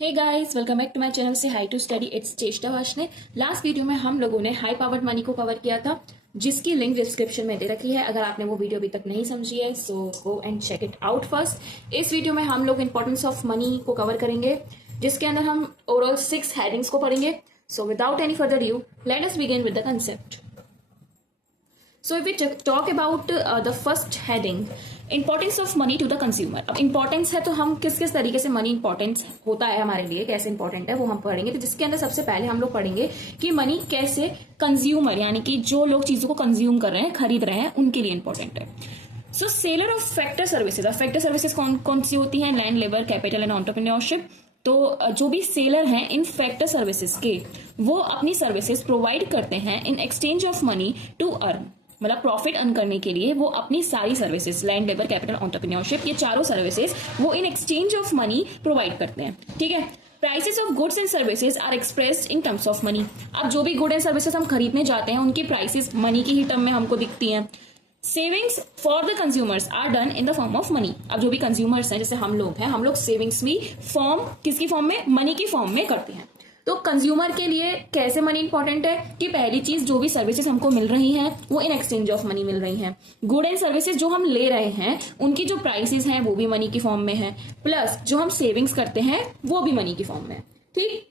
Hey guys, welcome back to my channel से hi to study it's Cheshta Washne. Last video में हम लोगों ने हाई पावर्ड मनी को कवर किया था, जिसकी लिंक डिस्क्रिप्शन में दे रखी है। अगर आपने वो वीडियो अभी तक नहीं समझी है so go and check it out first. इस वीडियो में हम लोग इंपॉर्टेंस ऑफ मनी को कवर करेंगे, जिसके अंदर हम ओवरऑल 6 हेडिंग्स को पढ़ेंगे। So without any further due let us begin with the concept. So if we talk about the first heading, importance of money to the consumer। अब importance है तो हम किस किस तरीके से मनी इंपॉर्टेंस होता है हमारे लिए, कैसे इंपॉर्टेंट है वो हम पढ़ेंगे। तो जिसके अंदर सबसे पहले हम लोग पढ़ेंगे कि मनी कैसे कंज्यूमर यानी कि जो लोग चीजों को कंज्यूम कर रहे हैं, खरीद रहे हैं, उनके लिए इंपॉर्टेंट है। सो सेलर ऑफ फैक्टर सर्विसेज। अब फैक्टर सर्विसेज कौन कौन सी होती हैं? Land, labour, capital and entrepreneurship. तो जो भी सेलर हैं इन फैक्टर सर्विसेज के, वो अपनी सर्विसेज प्रोवाइड करते हैं in exchange of money to earn, मतलब प्रॉफिट अर्न करने के लिए वो अपनी सारी services, land, labour, capital, entrepreneurship, ये चारों सर्विसेज वो in exchange of money provide करते हैं। ठीक है। Prices of goods and services are expressed in terms of money. अब जो भी गुड एंड सर्विसेज हम खरीदने जाते हैं उनकी प्राइसेस मनी की ही टर्म में हमको दिखती हैं। Savings for the consumers are done in the form of money. अब जो भी कंज्यूमर्स हैं, जैसे हम लोग हैं, हम लोग सेविंग्स भी फॉर्म किसकी फॉर्म में? मनी की फॉर्म में करते हैं। तो कंज्यूमर के लिए कैसे मनी इंपॉर्टेंट है कि पहली चीज, जो भी सर्विसेज हमको मिल रही हैं वो इन एक्सचेंज ऑफ मनी मिल रही हैं। गुड एंड सर्विसेज जो हम ले रहे हैं उनकी जो प्राइसेस हैं वो भी मनी की फॉर्म में है, प्लस जो हम सेविंग्स करते हैं वो भी मनी की फॉर्म में है। ठीक।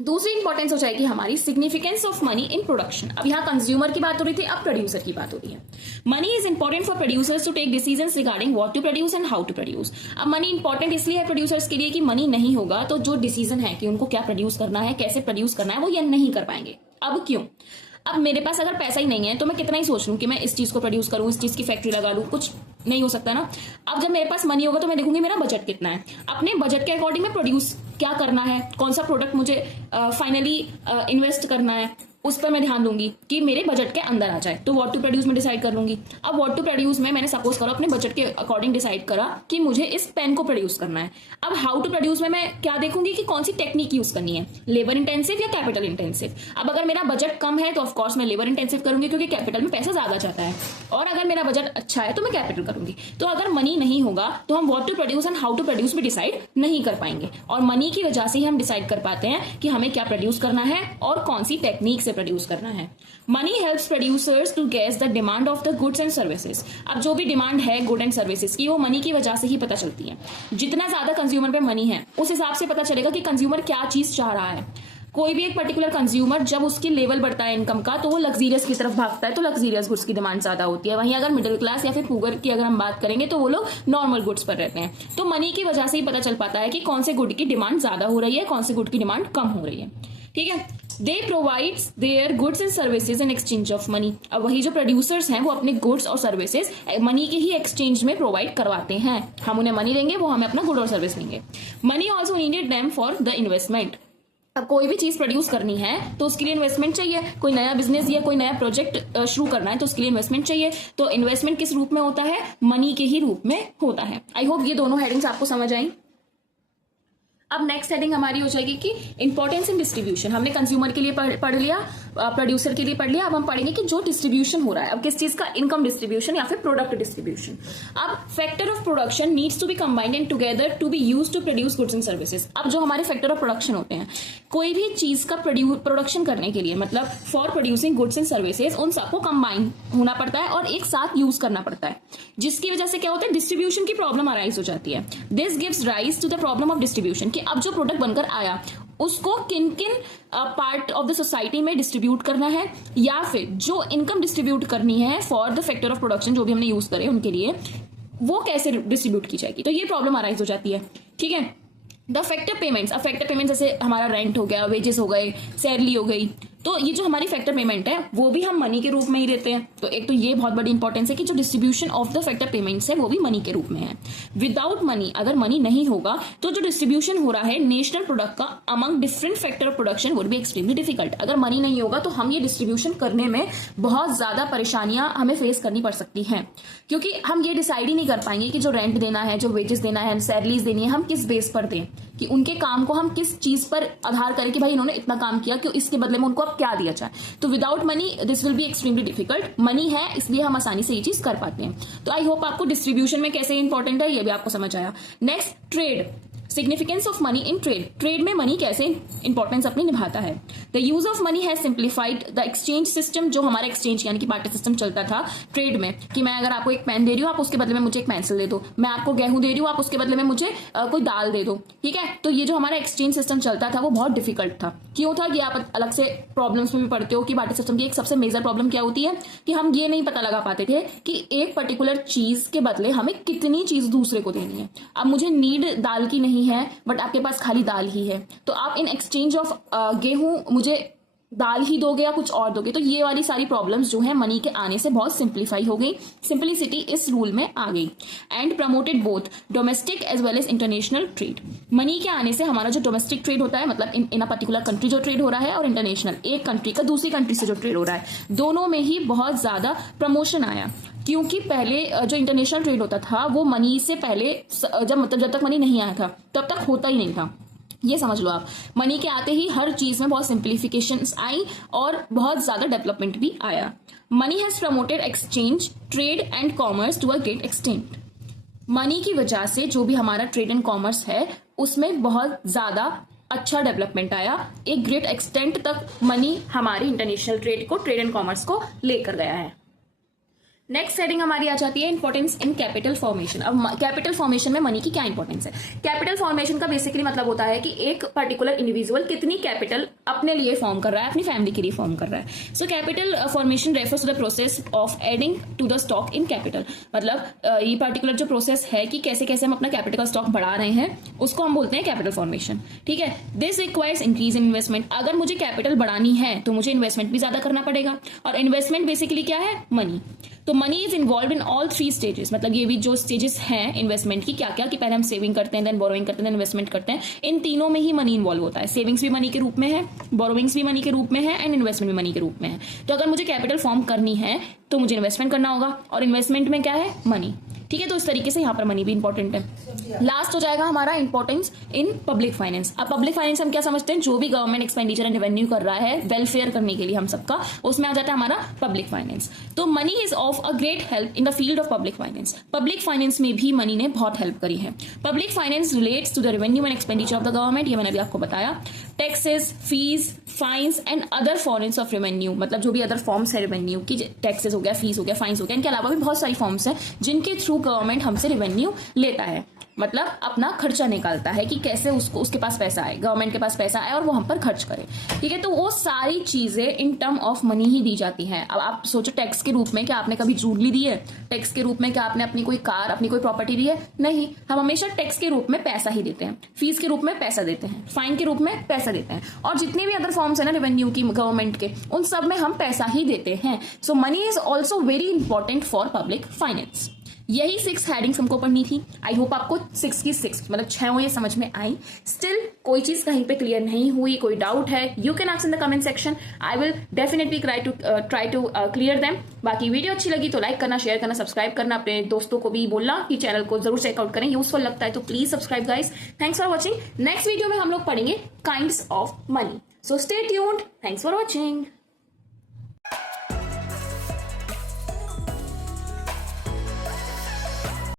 दूसरी इंपॉर्टेंस हो जाएगी हमारी significance of money in production. अब यहाँ कंज्यूमर की बात हो रही थी, अब प्रोड्यूसर की बात हो रही है। Money is important for producers to take decisions regarding what to produce and how to produce. अब मनी इंपॉर्टेंट इसलिए है प्रोड्यूसर्स के लिए कि मनी नहीं होगा तो जो डिसीजन है कि उनको क्या प्रोड्यूस करना है, कैसे प्रोड्यूस करना है, वो ये नहीं कर पाएंगे। अब क्यों? अब मेरे पास अगर पैसा ही नहीं है तो मैं कितना ही सोच लूं कि मैं इस चीज को प्रोड्यूस करूं, इस चीज की फैक्ट्री लगा लूं, कुछ नहीं हो सकता ना। अब जब मेरे पास मनी होगा तो मैं देखूंगी मेरा बजट कितना है, अपने बजट के अकॉर्डिंग में प्रोड्यूस क्या करना है, कौन सा प्रोडक्ट मुझे फाइनली इन्वेस्ट करना है, उस पर मैं ध्यान दूंगी कि मेरे बजट के अंदर आ जाए। तो व्हाट टू प्रोड्यूस में डिसाइड कर लूंगी। अब व्हाट टू प्रोड्यूस में मैंने सपोज करो अपने बजट के अकॉर्डिंग डिसाइड करा कि मुझे इस पेन को प्रोड्यूस करना है। अब हाउ टू प्रोड्यूस में मैं क्या देखूंगी कि कौन सी टेक्निक यूज करनी है, लेबर इंटेंसिव या कैपिटल इंटेंसिव। अब अगर मेरा बजट कम है तो ऑफकोर्स मैं लेबर इंटेंसिव करूंगी क्योंकि कैपिटल में पैसा ज्यादा जाता है, और अगर मेरा बजट अच्छा है तो मैं कैपिटल करूंगी। तो अगर मनी नहीं होगा तो हम what to produce and how to produce भी डिसाइड नहीं कर पाएंगे, और मनी की वजह से ही हम डिसाइड कर पाते हैं कि हमें क्या प्रोड्यूस करना है और कौन सी टेक्निक से प्रोड्यूस करना है। Money helps producers to guess the demand of the goods and services. अब जो भी डिमांड है गुड एंड सर्विसेज की, वो मनी की वजह से ही पता चलती है। जितना ज्यादा कंज्यूमर पे मनी है उस हिसाब से पता चलेगा कि कंज्यूमर क्या चीज चाह रहा है। कोई भी एक पर्टिकुलर कंज्यूमर जब उसकी लेवल बढ़ता है इनकम का तो वो लग्जीरियस की तरफ भागता है, तो लग्जीरियस गुड्स की डिमांड ज्यादा होती है। वहीं अगर मिडिल क्लास या फिर पुअर की अगर हम बात करेंगे तो वो लोग नॉर्मल गुड्स पर रहते हैं। तो मनी की वजह से ही पता चल पाता है कि कौन से गुड की डिमांड ज्यादा हो रही है, कौन से गुड की डिमांड कम हो रही है। ठीक है। They provides their goods and services in exchange of money. अब वही जो प्रोड्यूसर्स हैं वो अपने गुड्स और सर्विसेज मनी के ही एक्सचेंज में प्रोवाइड करवाते हैं। हम उन्हें मनी देंगे, वो हमें अपना गुड और सर्विस देंगे। Money also needed them for the investment. अब कोई भी चीज प्रोड्यूस करनी है तो उसके लिए इन्वेस्टमेंट चाहिए। कोई नया बिजनेस या कोई नया प्रोजेक्ट शुरू करना है तो उसके लिए इन्वेस्टमेंट चाहिए। तो इन्वेस्टमेंट किस रूप में होता है? मनी के ही रूप में होता है। आई होप ये दोनों हेडिंग्स आपको समझ आई। अब नेक्स्ट हेडिंग हमारी हो जाएगी कि इंपॉर्टेंस इन डिस्ट्रीब्यूशन। हमने कंज्यूमर के लिए पढ़ लिया, प्रोड्यूसर के लिए पढ़ लिया। अब हम पढ़ेंगे कि जो डिस्ट्रीब्यूशन हो रहा है, अब किस चीज का? इनकम डिस्ट्रीब्यूशन या फिर प्रोडक्ट डिस्ट्रीब्यूशन। अब factor of production needs to be combined and together to be use to produce goods and services. अब जो हमारे फैक्टर ऑफ प्रोडक्शन होते हैं, कोई भी चीज का प्रोडक्शन करने के लिए, मतलब for producing goods and services, उन सबको कंबाइन होना पड़ता है और एक साथ यूज करना पड़ता है, जिसकी वजह से क्या होता है? डिस्ट्रीब्यूशन की प्रॉब्लम अराइज हो जाती है। This gives rise to the problem of distribution, कि अब जो प्रोडक्ट बनकर आया उसको किन किन पार्ट ऑफ द सोसाइटी में डिस्ट्रीब्यूट करना है, या फिर जो इनकम डिस्ट्रीब्यूट करनी है for the factor of production जो भी हमने यूज करे उनके लिए, वो कैसे डिस्ट्रीब्यूट की जाएगी। तो ये प्रॉब्लम अराइज हो जाती है। ठीक है। The factor payments. अब फैक्टर पेमेंट्स जैसे हमारा रेंट हो गया, वेजेस हो गए, सैलरी हो गई, तो ये जो हमारी फैक्टर पेमेंट है वो भी हम मनी के रूप में ही देते हैं। तो एक तो ये बहुत बड़ी इंपॉर्टेंस है कि जो distribution of the factor payments है वो भी मनी के रूप में है। विदाउट मनी, अगर मनी नहीं होगा तो जो डिस्ट्रीब्यूशन हो रहा है नेशनल प्रोडक्ट का among different factor of production would be extremely difficult. अगर मनी नहीं होगा तो हम ये डिस्ट्रीब्यूशन करने में बहुत ज्यादा परेशानियां हमें फेस करनी पड़ सकती हैं, क्योंकि हम ये डिसाइड ही नहीं कर पाएंगे कि जो रेंट देना है, जो वेजेस देना है, सैलरीज देनी है, हम किस बेस पर दें, कि उनके काम को हम किस चीज पर आधार करें कि भाई इन्होंने इतना काम किया, कि इसके बदले में उनको अब क्या दिया जाए। तो without money this will be extremely difficult. Money है इसलिए हम आसानी से ये चीज कर पाते हैं। तो आई होप आपको डिस्ट्रीब्यूशन में कैसे इंपॉर्टेंट है ये भी आपको समझ आया। Next, trade. Significance of money in trade, trade में मनी कैसे इंपॉर्टेंस अपनी निभाता है। The use of money has simplified the exchange system, जो हमारा एक्सचेंज यानी कि बार्टर सिस्टम चलता था ट्रेड में, कि मैं अगर आपको एक पेन दे रही हूँ आप उसके बदले में मुझे एक पेंसिल दे दो, मैं आपको गेहूं दे रही हूँ आप उसके बदले में मुझे कोई दाल दे दो, ठीक है। तो ये जो हमारा एक्सचेंज सिस्टम चलता था वो बहुत डिफिकल्ट था। क्यों था, कि आप अलग से प्रॉब्लम्स में भी पढ़ते हो कि बार्टर सिस्टम की एक सबसे मेजर प्रॉब्लम क्या होती है कि हम ये नहीं पता लगा पाते थे कि एक पर्टिकुलर चीज के बदले हमें कितनी चीज दूसरे को देनी है। अब मुझे नीड दाल की नहीं है बट आपके पास खाली दाल ही है, तो आप इन एक्सचेंज ऑफ गेहूं मुझे दाल ही दोगे या कुछ और दोगे। तो ये वाली सारी प्रॉब्लम्स जो है मनी के आने से बहुत सिंप्लीफाई हो गई, सिंप्लिसिटी इस रूल में आ गई। And promoted both domestic as well as international trade. Money के आने से हमारा जो डोमेस्टिक ट्रेड होता है, मतलब इन अ पर्टिकुलर कंट्री जो ट्रेड हो रहा है, और इंटरनेशनल एक कंट्री का दूसरी कंट्री से जो ट्रेड हो रहा है, दोनों में ही बहुत ज्यादा प्रमोशन आया। क्योंकि पहले जो इंटरनेशनल ट्रेड होता था वो मनी से पहले जब तक मनी नहीं आया था तब तक होता ही नहीं था। ये समझ लो आप, मनी के आते ही हर चीज में बहुत सिंप्लीफिकेशंस आई और बहुत ज्यादा डेवलपमेंट भी आया। Money has promoted exchange trade and commerce to a great extent. Money की वजह से जो भी हमारा ट्रेड एंड कॉमर्स है उसमें बहुत ज्यादा अच्छा डेवलपमेंट आया, एक ग्रेट एक्सटेंट तक मनी हमारी इंटरनेशनल ट्रेड को, ट्रेड एंड कॉमर्स को लेकर गया है। नेक्स्ट हेडिंग हमारी आ जाती है इंपॉर्टेंस इन कैपिटल फॉर्मेशन। अब कैपिटल फॉर्मेशन में मनी की क्या इंपॉर्टेंस है। कैपिटल फॉर्मेशन का बेसिकली मतलब होता है कि एक पर्टिकुलर इंडिविजुअल कितनी कैपिटल अपने लिए फॉर्म कर रहा है, अपनी फैमिली के लिए फॉर्म कर रहा है। So capital formation refers to the process of adding to the stock in capital. मतलब ये पर्टिकुलर जो प्रोसेस है कि कैसे कैसे हम अपना कैपिटल का स्टॉक बढ़ा रहे हैं उसको हम बोलते हैं कैपिटल फॉर्मेशन, ठीक है। This requires increase in investment. अगर मुझे कैपिटल बढ़ानी है तो मुझे इन्वेस्टमेंट भी ज्यादा करना पड़ेगा, और इन्वेस्टमेंट बेसिकली क्या है, मनी। तो money is involve in all three stages. मतलब ये भी जो स्टेजेस हैं इन्वेस्टमेंट की, क्या क्या, कि पहले हम सेविंग करते हैं, देन बोरोइंग करते हैं, देन इन्वेस्टमेंट करते हैं। इन तीनों में ही मनी इन्वॉल्व होता है। सेविंग्स भी मनी के रूप में है, बोरोइंग्स भी मनी के रूप में है, एंड इन्वेस्टमेंट भी मनी के रूप में है। तो अगर मुझे कैपिटल फॉर्म करनी है तो मुझे इन्वेस्टमेंट करना होगा, और इन्वेस्टमेंट में क्या है, मनी, ठीक है। तो इस तरीके से यहाँ पर मनी भी इंपॉर्टेंट है। लास्ट हो जाएगा हमारा इंपॉर्टेंस इन पब्लिक फाइनेंस। अब पब्लिक फाइनेंस हम क्या समझते हैं, जो भी गवर्नमेंट एक्सपेंडिचर एंड रेवेन्यू कर रहा है वेलफेयर करने के लिए हम सबका, उसमें आ जाता है हमारा पब्लिक फाइनेंस। तो money is of a great help in the field of public finance. Public finance में भी मनी ने बहुत हेल्प करी है। Public finance relates to the revenue and expenditure of the government, ये मैंने अभी आपको बताया। Taxes, fees, fines and other forms of revenue, मतलब जो भी अदर फॉर्म्स है रेवेन्यू की, टैक्सेस हो गया, फीस हो गया, फाइन्स हो गया, इनके अलावा भी बहुत सारी फॉर्म्स हैं जिनके थ्रू गवर्नमेंट हमसे रेवेन्यू लेता है, मतलब अपना खर्चा निकालता है कि कैसे उसको, उसके पास पैसा आए, गवर्नमेंट के पास पैसा आए और वो हम पर खर्च करे, ठीक है। तो वो सारी चीजें इन टर्म ऑफ मनी ही दी जाती हैं। अब आप सोचो, टैक्स के रूप में क्या आपने कभी ज्वेलरी दी है? टैक्स के रूप में क्या आपने अपनी कोई कार, अपनी कोई प्रॉपर्टी दी है? नहीं। हम हमेशा टैक्स के रूप में पैसा ही देते हैं, फीस के रूप में पैसा देते हैं, फाइन के रूप में पैसा देते हैं, और जितने भी अदर फॉर्म्स है ना रेवेन्यू की, गवर्नमेंट के, उन सब में हम पैसा ही देते हैं। So money is also very important for public finance. यही 6 हेडिंग्स हमको पढ़नी थी। आई होप आपको 6 की 6 मतलब 6 ये समझ में आई। स्टिल कोई चीज कहीं पे क्लियर नहीं हुई, कोई डाउट है, you can ask in the comment section. I will definitely try to clear them. बाकी वीडियो अच्छी लगी तो लाइक करना, शेयर करना, सब्सक्राइब करना, अपने दोस्तों को भी बोलना कि चैनल को जरूर चेकआउट करें, यूजफुल लगता है तो please subscribe guys. Thanks for watching. Next video में हम लोग पढ़ेंगे kinds of money. So stay tuned. Thanks for watching.